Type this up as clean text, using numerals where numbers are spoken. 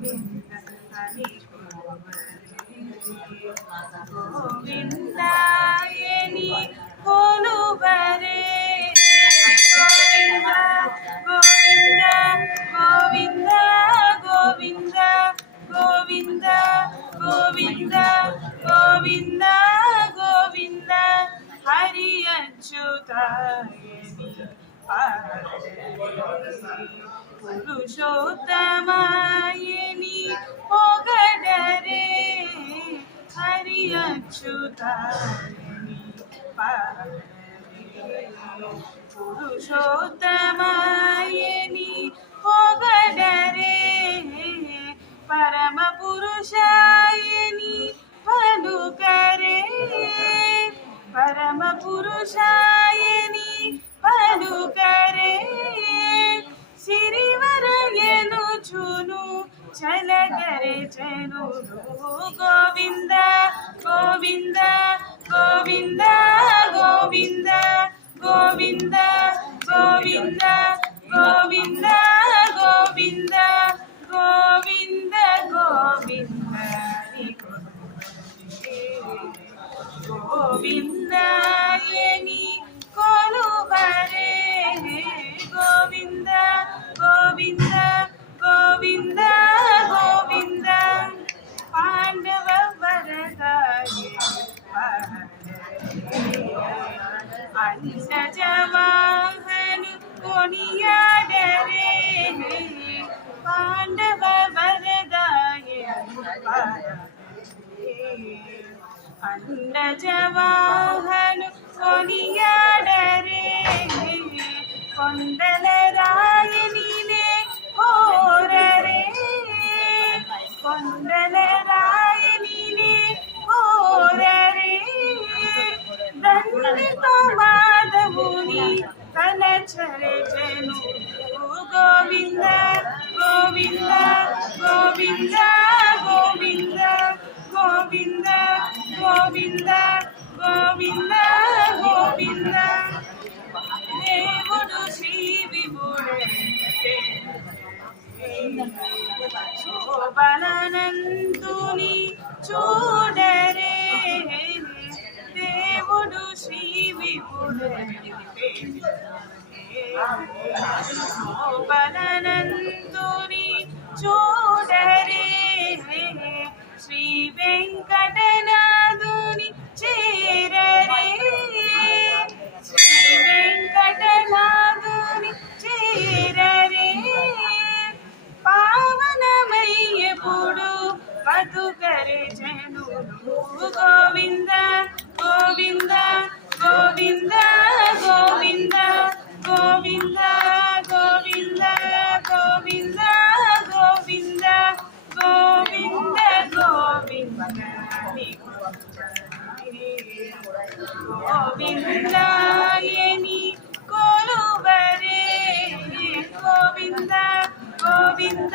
గోవింద హరి గోవిందాయని కొలువరే గోవింద గోవింద గోవింద గోవింద గోవింద గోవింద గోవింద గోవింద హరి అచ్యుతాయని పురుషోత్తమాయని పొగడరే హరి అచ్యుతాయని పురుషోత్తమాయని పొగడరే పరమ పురుషాయని పలుకరే పరమ పురుషాయని పలుకరే సిరివరయను చును చలగరే చెనును గోవింద గోవింద గోవింద గోవింద గోవింద గోవింద గోవింద గోవింద గోవింద గోవింద గోవిందాయని కొలువరే గోవింద గోవింద గోవింద గోవింద పాండవ వరదాయ అంజవాహను కొనియాడరే పాండవ వరదాయ అండజవాహను కొనియాడరే కొండల రాయనినే కోరరే కొండల రాయనినే కోరరే దండితో మాధవుని కనచరే జను గోవింద గోవింద గోవింద గోవింద గోవింద గోవింద గోవింద గోవింద దేవుడు శ్రీ విభుడే శోభనంతుని చూడరే దేవుడు శ్రీ విభుడే శోభనంతుని చూడరే శ్రీ వెంకటనాథుని చేరరే శ్రీ వెంకటనాథుని చేరరే పావనమయ్యపుడు బతుకరే జనులు గోవింద గోవింద గోవింద గోవింద గోవింద గోవింద గోవింద గోవింద గోవింద గోవింద గోవిందాయని కొలువరే గోవింద గోవింద